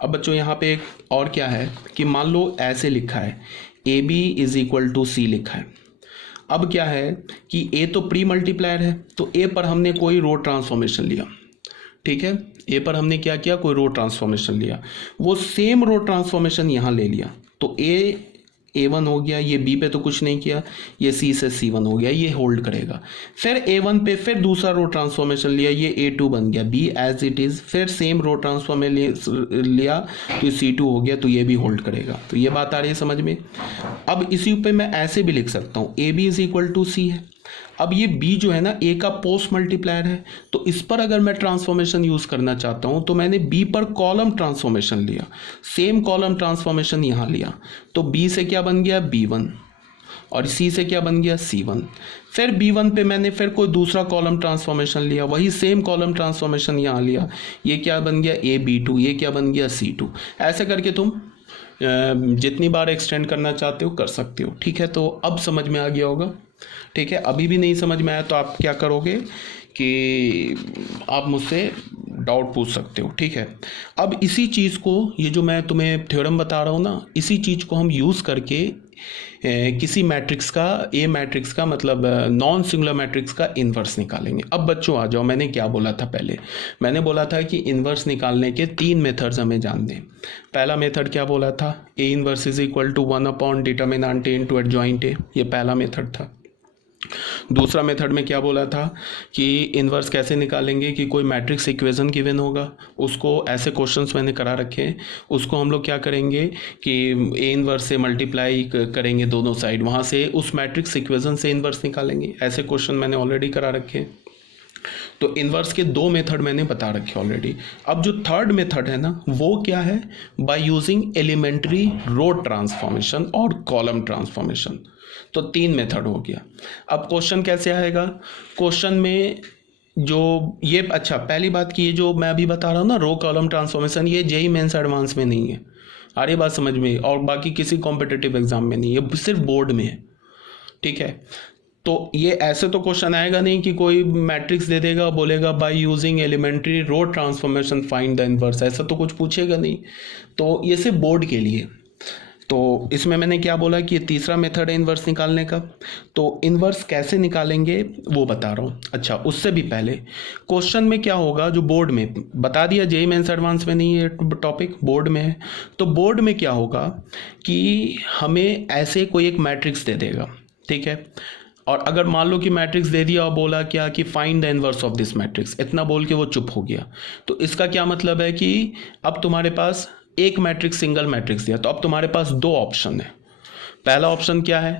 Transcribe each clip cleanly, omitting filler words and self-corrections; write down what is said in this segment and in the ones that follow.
अब बच्चों यहाँ पे एक और क्या है कि मान लो ऐसे लिखा है A B is equal to C लिखा है। अब क्या है कि ए तो प्री मल्टीप्लायर है, तो ए पर हमने कोई रो ट्रांसफॉर्मेशन लिया, ठीक है। ए पर हमने क्या किया, कोई रो ट्रांसफॉर्मेशन लिया, वो सेम रो ट्रांसफॉर्मेशन यहाँ ले लिया, तो A1 हो गया, ये B पे तो कुछ नहीं किया, ये C से C1 हो गया, ये होल्ड करेगा। फिर A1 पे फिर दूसरा रो ट्रांसफॉर्मेशन लिया, ये A2 बन गया, B एज इट इज़, फिर सेम रो ट्रांसफॉर्मेशन लिया तो C2 हो गया, तो ये भी होल्ड करेगा। तो ये बात आ रही है समझ में। अब इसी पे मैं ऐसे भी लिख सकता हूँ AB is equal to C है। अब ये B जो है ना A का पोस्ट मल्टीप्लायर है, तो इस पर अगर मैं ट्रांसफॉर्मेशन यूज़ करना चाहता हूँ तो मैंने B पर कॉलम ट्रांसफॉर्मेशन लिया, सेम कॉलम ट्रांसफॉर्मेशन यहाँ लिया, तो B से क्या बन गया B1 और C से क्या बन गया C1। फिर B1 पे मैंने फिर कोई दूसरा कॉलम ट्रांसफॉर्मेशन लिया, वही सेम कॉलम ट्रांसफॉर्मेशन यहाँ लिया, ये क्या बन गया AB2, ये क्या बन गया C2। ऐसे करके तुम जितनी बार एक्सटेंड करना चाहते हो कर सकते हो, ठीक है। तो अब समझ में आ गया होगा, ठीक है। अभी भी नहीं समझ में आया तो आप क्या करोगे कि आप मुझसे डाउट पूछ सकते हो, ठीक है। अब इसी चीज़ को, ये जो मैं तुम्हें थ्योरम बता रहा हूँ ना, इसी चीज़ को हम यूज़ करके किसी मैट्रिक्स का, ए मैट्रिक्स का मतलब नॉन सिंगुलर मैट्रिक्स का इन्वर्स निकालेंगे। अब बच्चों आ जाओ, मैंने क्या बोला था पहले, मैंने बोला था कि इन्वर्स निकालने के 3 मेथड्स हमें जानने। पहला मेथड क्या बोला था, A inverse is equal to 1 upon determinant A into adjoint A, ये पहला मेथड था। दूसरा मेथड में क्या बोला था कि इन्वर्स कैसे निकालेंगे, कि कोई मैट्रिक्स इक्वेशन गिवन होगा, उसको ऐसे क्वेश्चंस मैंने करा रखे हैं, उसको हम लोग क्या करेंगे कि ए इन्वर्स से मल्टीप्लाई करेंगे दोनों साइड, वहाँ से उस मैट्रिक्स इक्वेशन से इन्वर्स निकालेंगे। ऐसे क्वेश्चन मैंने ऑलरेडी करा रखे हैं। तो इन्वर्स के 2 मेथड मैंने बता रखे ऑलरेडी। अब जो थर्ड मेथड है ना, वो क्या है, by using elementary row transformation और कॉलम ट्रांसफॉर्मेशन। तो 3 मेथड हो गया। अब क्वेश्चन कैसे आएगा, क्वेश्चन में जो ये, अच्छा पहली बात की ये जो मैं अभी बता रहा हूँ ना रो कॉलम ट्रांसफॉर्मेशन, ये जेईई मेंस एडवांस में नहीं है, आ रही बात समझ में, और बाकी किसी कॉम्पिटिटिव एग्जाम में नहीं है, सिर्फ बोर्ड में है, ठीक है। तो ये ऐसे तो क्वेश्चन आएगा नहीं कि कोई मैट्रिक्स दे देगा, बोलेगा by using elementary row transformation find the inverse, ऐसा तो कुछ पूछेगा नहीं। तो ये सिर्फ बोर्ड के लिए। तो इसमें मैंने क्या बोला कि ये तीसरा मेथड है इन्वर्स निकालने का। तो इन्वर्स कैसे निकालेंगे वो बता रहा हूँ। अच्छा, उससे भी पहले क्वेश्चन में क्या होगा, जो बोर्ड में बता दिया, जेईई मेंस एडवांस में नहीं है टॉपिक, बोर्ड में है। तो बोर्ड में क्या होगा कि हमें ऐसे कोई एक मैट्रिक्स दे देगा, ठीक है। और अगर मान लो कि मैट्रिक्स दे दिया और बोला क्या कि find the inverse of this matrix, इतना बोल के वो चुप हो गया, तो इसका क्या मतलब है कि अब तुम्हारे पास एक मैट्रिक्स, सिंगल मैट्रिक्स दिया, तो अब तुम्हारे पास 2 ऑप्शन है। पहला ऑप्शन क्या है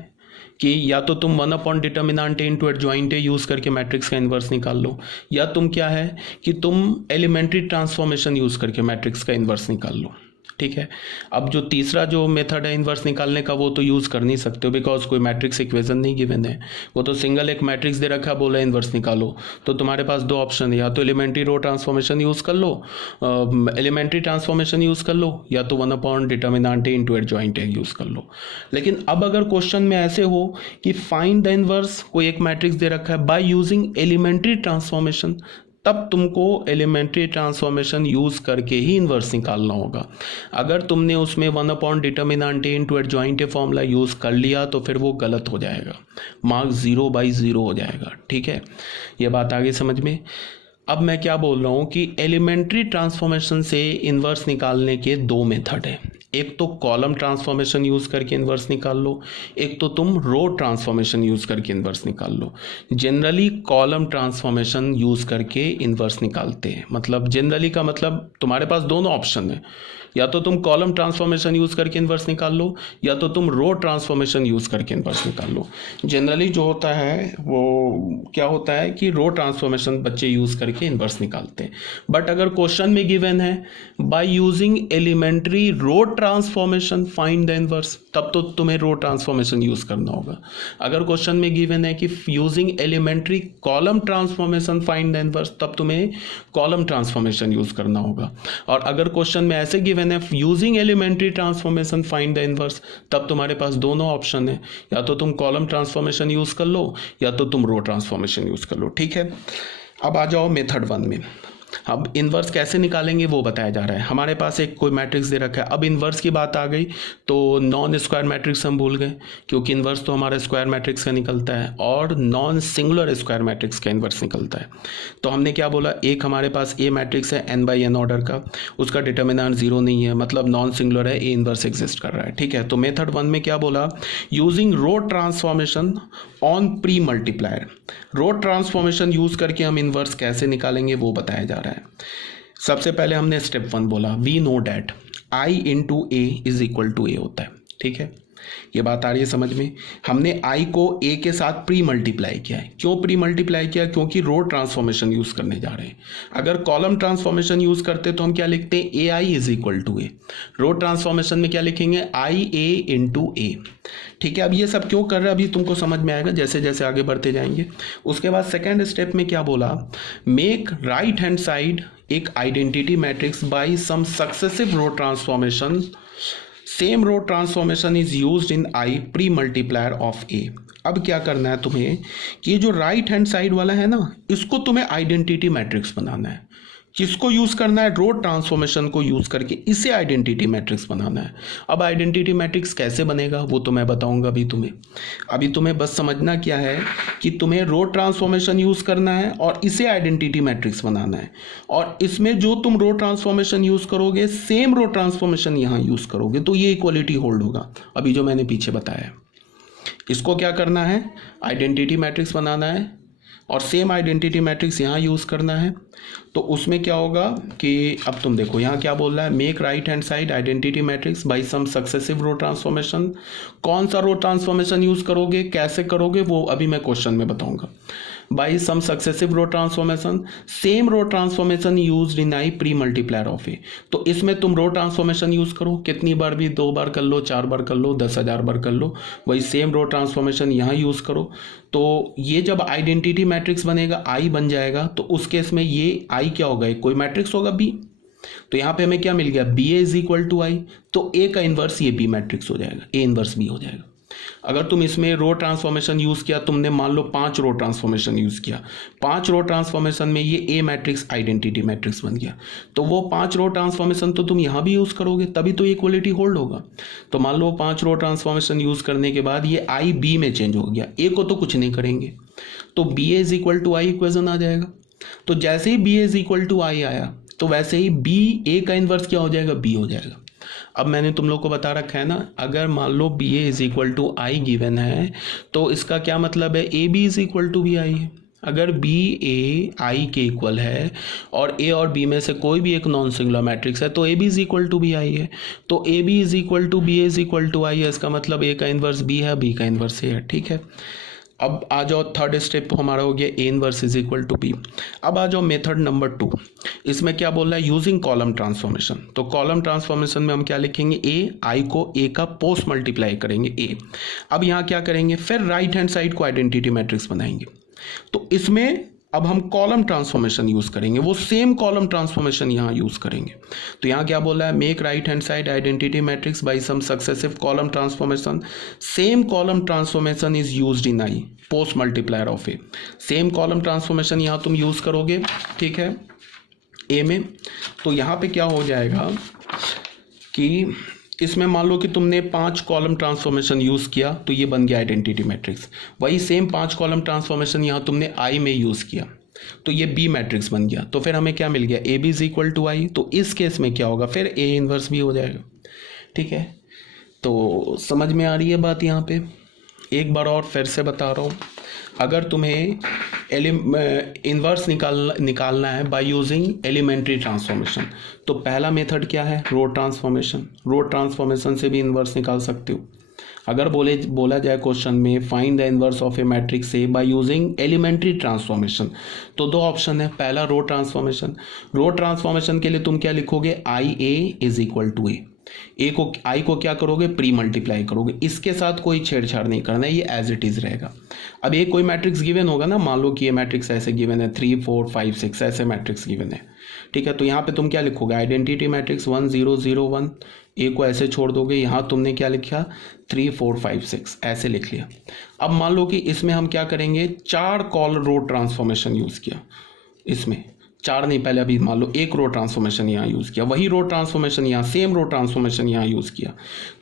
कि या तो तुम 1 upon determinant A into adjoint A use करके मैट्रिक्स का इन्वर्स निकाल लो, या तुम क्या है कि तुम एलिमेंट्री ट्रांसफॉर्मेशन यूज़ करके मैट्रिक्स का इन्वर्स निकाल लो, ठीक है। अब जो तीसरा जो मेथड है इन्वर्स निकालने का, वो तो यूज़ कर नहीं सकते हो, बिकॉज कोई मैट्रिक्स इक्वेशन नहीं गिवन है, वो तो सिंगल एक मैट्रिक्स दे रखा, बोला इन्वर्स निकालो। तो तुम्हारे पास 2 ऑप्शन है, या तो एलिमेंट्री रो ट्रांसफॉर्मेशन यूज़ कर लो, एलिमेंट्री ट्रांसफॉर्मेशन यूज़ कर लो, या तो 1 upon determinant A into adjoint A use कर लो। लेकिन अब अगर क्वेश्चन में ऐसे हो कि फाइंड द इन्वर्स, कोई एक मैट्रिक्स दे रखा है बाय यूजिंग एलिमेंट्री ट्रांसफॉर्मेशन, तब तुमको एलिमेंट्री ट्रांसफॉर्मेशन यूज़ करके ही इन्वर्स निकालना होगा। अगर तुमने उसमें 1 upon determinant A into adjoint a formula use कर लिया तो फिर वो गलत हो जाएगा, मार्क्स 0/0 हो जाएगा, ठीक है। ये बात आ गई समझ में। अब मैं क्या बोल रहा हूँ कि एलिमेंट्री ट्रांसफॉर्मेशन से इन्वर्स निकालने के 2 मेथड है। एक तो कॉलम ट्रांसफॉर्मेशन यूज़ करके इन्वर्स निकाल लो, एक तो तुम रो ट्रांसफॉर्मेशन यूज़ करके इन्वर्स निकाल लो। जनरली कॉलम ट्रांसफॉर्मेशन यूज़ करके इन्वर्स निकालते हैं, मतलब जनरली का मतलब तुम्हारे पास दोनों ऑप्शन है, या तो तुम कॉलम ट्रांसफॉर्मेशन यूज़ करके इन्वर्स निकाल लो, या तो तुम रो ट्रांसफॉर्मेशन यूज़ करके इन्वर्स निकाल लो। जनरली जो होता है वो क्या होता है कि रो ट्रांसफॉर्मेशन बच्चे यूज़ करके इन्वर्स निकालते हैं। बट अगर क्वेश्चन में गिवन है by using elementary row transformation find the inverse, तब तो तुम्हें रो ट्रांसफॉर्मेशन यूज़ करना होगा। अगर क्वेश्चन में गिवन है कि using elementary column transformation find the inverse, तब तुम्हें कॉलम ट्रांसफॉर्मेशन यूज़ करना होगा। और अगर क्वेश्चन में ऐसे गिवन है using elementary transformation find the inverse, तब तुम्हारे पास दोनों ऑप्शन है, या तो तुम कॉलम ट्रांसफॉर्मेशन यूज़ कर लो, या तो तुम रो ट्रांसफॉर्मेशन यूज़ कर लो, ठीक है। अब आ जाओ मेथड 1 में। अब इन्वर्स कैसे निकालेंगे वो बताया जा रहा है। हमारे पास एक कोई मैट्रिक्स दे रखा है, अब इन्वर्स की बात आ गई तो नॉन स्क्वायर मैट्रिक्स हम भूल गए, क्योंकि इन्वर्स तो हमारा स्क्वायर मैट्रिक्स का निकलता है और नॉन सिंगुलर स्क्वायर मैट्रिक्स का इन्वर्स निकलता है। तो हमने क्या बोला, एक हमारे पास ए मैट्रिक्स है n/n ऑर्डर का, उसका डिटर्मिनेंट 0 नहीं है, मतलब नॉन सिंगुलर है, ए इन्वर्स एग्जिस्ट कर रहा है। ठीक है, तो मेथड 1 में क्या बोला, using row transformation on pre multiplier. Row transformation use करके हम इन्वर्स कैसे निकालेंगे वो बताया जा रहा है। सबसे पहले हमने स्टेप 1 बोला, we know that i into A is equal to A होता है। ठीक है, ये बात आ रही है समझ में। हमने i को a के साथ प्री मल्टीप्लाई किया है। क्यों प्री मल्टीप्लाई किया, क्योंकि रो ट्रांसफॉर्मेशन यूज करने जा रहे हैं। अगर कॉलम ट्रांसफॉर्मेशन यूज करते तो हम क्या लिखते हैं, A I is equal to A. Row transformation में क्या लिखेंगे, आई ए इंटू ए। ठीक है, अब ये सब क्यों कर रहे हैं अभी तुमको समझ में आएगा जैसे जैसे आगे बढ़ते जाएंगे। उसके बाद सेकेंड स्टेप में क्या बोला, मेक राइट हैंड साइड एक identity matrix by some successive row transformation. Same row transformation is used in I pre multiplier of A. अब क्या करना है तुम्हें कि ये जो राइट हैंड साइड वाला है ना, इसको तुम्हें आइडेंटिटी मैट्रिक्स बनाना है। किसको यूज करना है, रो ट्रांसफॉर्मेशन को यूज करके इसे आइडेंटिटी मैट्रिक्स बनाना है। अब आइडेंटिटी मैट्रिक्स कैसे बनेगा वो तो मैं बताऊंगा अभी तुम्हें। अभी तुम्हें बस समझना क्या है कि तुम्हें रो ट्रांसफॉर्मेशन यूज करना है और इसे आइडेंटिटी मैट्रिक्स बनाना है, और इसमें जो तुम रो ट्रांसफॉर्मेशन यूज करोगे सेम रो ट्रांसफॉर्मेशन यहाँ यूज करोगे, तो ये इक्वलिटी होल्ड होगा। अभी जो मैंने पीछे बताया, इसको क्या करना है, आइडेंटिटी मैट्रिक्स बनाना है और सेम आइडेंटिटी मैट्रिक्स यहाँ यूज़ करना है। तो उसमें क्या होगा कि अब तुम देखो यहाँ क्या बोल रहा है, make right hand side identity matrix by some successive row transformation. कौन सा रो ट्रांसफॉर्मेशन यूज़ करोगे, कैसे करोगे वो अभी मैं क्वेश्चन में बताऊंगा। By some successive row transformation, same row transformation used in I pre multiplier of A. तो इसमें तुम रो ट्रांसफॉर्मेशन यूज करो, कितनी बार भी, 2 बार कर लो, 4 बार कर लो, 10,000 बार कर लो, वही सेम रो ट्रांसफॉर्मेशन यहाँ यूज करो। तो ये जब आइडेंटिटी मैट्रिक्स बनेगा, आई बन जाएगा, तो उस केस में ये आई क्या होगा, कोई मैट्रिक्स होगा बी। तो यहाँ पे हमें क्या मिल गया, B A is equal to I. तो ए का इन्वर्स ये बी मैट्रिक्स हो जाएगा, ए इन्वर्स बी हो जाएगा। अगर तुम इसमें रो ट्रांसफॉर्मेशन यूज किया, तुमने मान लो 5 रो ट्रांसफॉर्मेशन यूज किया, 5 रो ट्रांसफॉर्मेशन में ये ए मैट्रिक्स आइडेंटिटी मैट्रिक्स बन गया, तो वो 5 रो ट्रांसफॉर्मेशन तो तुम यहाँ भी यूज करोगे, तभी तो ये इक्वलिटी होल्ड होगा। तो मान लो 5 रो ट्रांसफॉर्मेशन यूज करने के बाद ये आई बी में चेंज हो गया, ए को तो कुछ नहीं करेंगे, तो B A is equal to I equation आ जाएगा। तो जैसे ही B A is equal to I आया, तो वैसे ही बी ए का इन्वर्स क्या हो जाएगा, बी हो जाएगा। अब मैंने तुम लोग को बता रखा है ना, अगर मान लो B A is equal to I given है, तो इसका क्या मतलब है, A B is equal to B I है। अगर बी ए आई के इक्वल है और ए और बी में से कोई भी एक नॉन सिंगुलर मैट्रिक्स है, तो A B is equal to B I है। तो A B is equal to B A is equal to I है, इसका मतलब ए का इन्वर्स बी है, बी का इन्वर्स ए है। ठीक है, अब आ जाओ थर्ड स्टेप हमारा हो गया A inverse is equal to B. अब आ जाओ मेथड नंबर 2, इसमें क्या बोल रहा है, यूजिंग कॉलम ट्रांसफॉर्मेशन। तो कॉलम ट्रांसफॉर्मेशन में हम क्या लिखेंगे, ए आई को ए का पोस्ट मल्टीप्लाई करेंगे ए। अब यहाँ क्या करेंगे, फिर राइट हैंड साइड को आइडेंटिटी मैट्रिक्स बनाएंगे। तो इसमें अब हम कॉलम ट्रांसफॉर्मेशन यूज करेंगे, वो सेम कॉलम ट्रांसफॉर्मेशन यहाँ यूज करेंगे। तो यहाँ क्या बोला है, make right hand side identity matrix by some successive column transformation. Same column transformation is used in I post multiplier of A. Same column transformation यहाँ तुम यूज करोगे, ठीक है, ए में। तो यहाँ पे क्या हो जाएगा कि इसमें मान लो कि तुमने 5 कॉलम ट्रांसफॉर्मेशन यूज़ किया, तो ये बन गया आइडेंटिटी मैट्रिक्स। वही सेम 5 कॉलम ट्रांसफॉर्मेशन यहाँ तुमने आई में यूज़ किया, तो ये बी मैट्रिक्स बन गया। तो फिर हमें क्या मिल गया, A B is equal to I. तो इस केस में क्या होगा, फिर ए इनवर्स भी हो जाएगा। ठीक है, तो समझ में आ रही है बात। यहाँ पे एक बार और फिर से बता रहा हूँ, अगर तुम्हें इन्वर्स निकालना है बाय यूजिंग एलिमेंट्री ट्रांसफॉर्मेशन, तो पहला मेथड क्या है, रो ट्रांसफॉर्मेशन। रो ट्रांसफॉर्मेशन से भी इन्वर्स निकाल सकते हो। अगर बोला जाए क्वेश्चन में find the inverse of A matrix A by using elementary transformation, तो 2 ऑप्शन है। पहला रो ट्रांसफॉर्मेशन। रो ट्रांसफॉर्मेशन के लिए तुम क्या लिखोगे, आई ए इज इक्वल टू ए। आई को क्या करोगे, प्री मल्टीप्लाई करोगे। इसके साथ कोई छेड़छाड़ नहीं करना है, ये एज इट इज रहेगा। अब एक कोई मैट्रिक्स गिवन होगा ना, मान लो कि ये मैट्रिक्स ऐसे गिवन है 3 4 5 6 ऐसे मैट्रिक्स गिवन है, ठीक है। तो यहाँ पे तुम क्या लिखोगे, आइडेंटिटी मैट्रिक्स 1 0 0 1। ए को ऐसे छोड़ दोगे, यहाँ तुमने क्या लिखा 3 4 5 6 ऐसे लिख लिया। अब मान लो कि इसमें हम क्या करेंगे, 4 कॉल रो ट्रांसफॉर्मेशन यूज किया इसमें, 4 नहीं, पहले अभी मान लो एक रो ट्रांसफॉर्मेशन यहाँ यूज़ किया, वही रो ट्रांसफॉर्मेशन यहाँ, सेम रो ट्रांसफॉर्मेशन यहाँ यूज़ किया,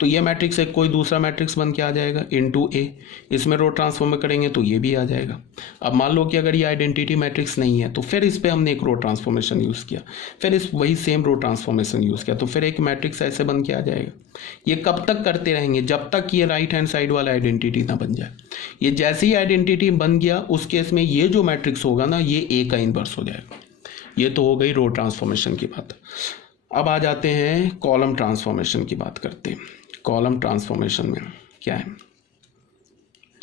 तो ये मैट्रिक्स एक कोई दूसरा मैट्रिक्स बन के आ जाएगा इनटू ए। इसमें रो ट्रांसफॉर्म करेंगे तो ये भी आ जाएगा। अब मान लो कि अगर ये आइडेंटिटी मैट्रिक्स नहीं है तो फिर इस पर हमने एक रो ट्रांसफॉर्मेशन यूज़ किया, फिर इस वही सेम रो ट्रांसफॉर्मेशन यूज़ किया, तो फिर एक मैट्रिक्स ऐसे बन के आ जाएगा। ये कब तक करते रहेंगे? जब तक ये राइट हैंड साइड वाला आइडेंटिटी ना बन जाए। ये जैसे ही आइडेंटिटी बन गया उस केस में ये जो मैट्रिक्स होगा ना, ये ए का इनवर्स हो जाएगा। ये तो हो गई रो ट्रांसफॉर्मेशन की बात। अब आ जाते हैं कॉलम ट्रांसफॉर्मेशन की बात करते हैं। कॉलम ट्रांसफॉर्मेशन में क्या है?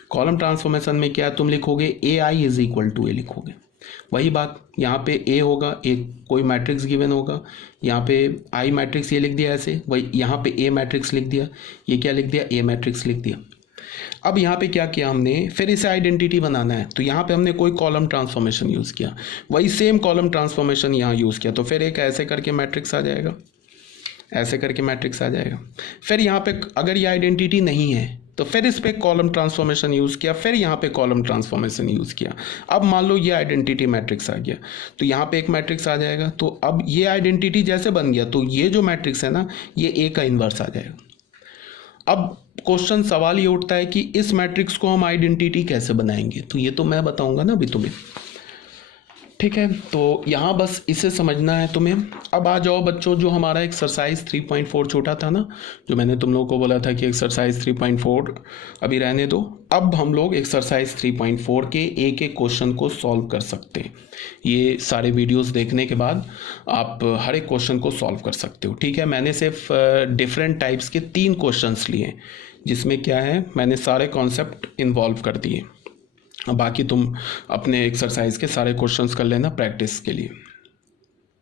कॉलम ट्रांसफॉर्मेशन में क्या तुम लिखोगे? ए आई इज इक्वल टू ए लिखोगे। वही बात, यहाँ पे ए होगा, एक कोई मैट्रिक्स गिवन होगा, यहाँ पे आई मैट्रिक्स ये लिख दिया ऐसे, वही यहाँ पे ए मैट्रिक्स लिख दिया, ये क्या लिख दिया? ए मैट्रिक्स लिख दिया। अब यहाँ पे क्या किया हमने? फिर इसे आइडेंटिटी बनाना है, तो यहाँ पे हमने कोई कॉलम ट्रांसफॉर्मेशन यूज़ किया, वही सेम कॉलम ट्रांसफॉर्मेशन यहाँ यूज़ किया, तो फिर एक ऐसे करके मैट्रिक्स आ जाएगा, ऐसे करके मैट्रिक्स आ जाएगा। फिर यहाँ पे अगर ये आइडेंटिटी नहीं है तो फिर इस पर कॉलम ट्रांसफॉर्मेशन यूज़ किया, फिर यहाँ पे कॉलम ट्रांसफॉर्मेशन यूज़ किया। अब मान लो ये आइडेंटिटी मैट्रिक्स आ गया, तो यहाँ पे एक मैट्रिक्स आ जाएगा। तो अब ये आइडेंटिटी जैसे बन गया तो ये जो मैट्रिक्स है ना, ये ए का इन्वर्स आ जाएगा। अब क्वेश्चन सवाल ये उठता है कि इस मैट्रिक्स को हम आइडेंटिटी कैसे बनाएंगे, तो ये तो मैं बताऊंगा ना अभी तुम्हें, ठीक है। तो यहाँ बस इसे समझना है तुम्हें। अब आ जाओ बच्चों, जो हमारा एक्सरसाइज 3.4 छोटा था ना, जो मैंने तुम लोगों को बोला था कि एक्सरसाइज 3.4 अभी रहने दो। अब हम लोग एक्सरसाइज 3.4 के एक एक क्वेश्चन को सॉल्व कर सकते हैं। ये सारे वीडियोस देखने के बाद आप हर एक क्वेश्चन को सॉल्व कर सकते हो, ठीक है। मैंने सिर्फ डिफरेंट टाइप्स के 3 क्वेश्चंस लिए, जिसमें क्या है, मैंने सारे कॉन्सेप्ट इन्वॉल्व कर दिए। बाकी तुम अपने एक्सरसाइज के सारे क्वेश्चंस कर लेना प्रैक्टिस के लिए।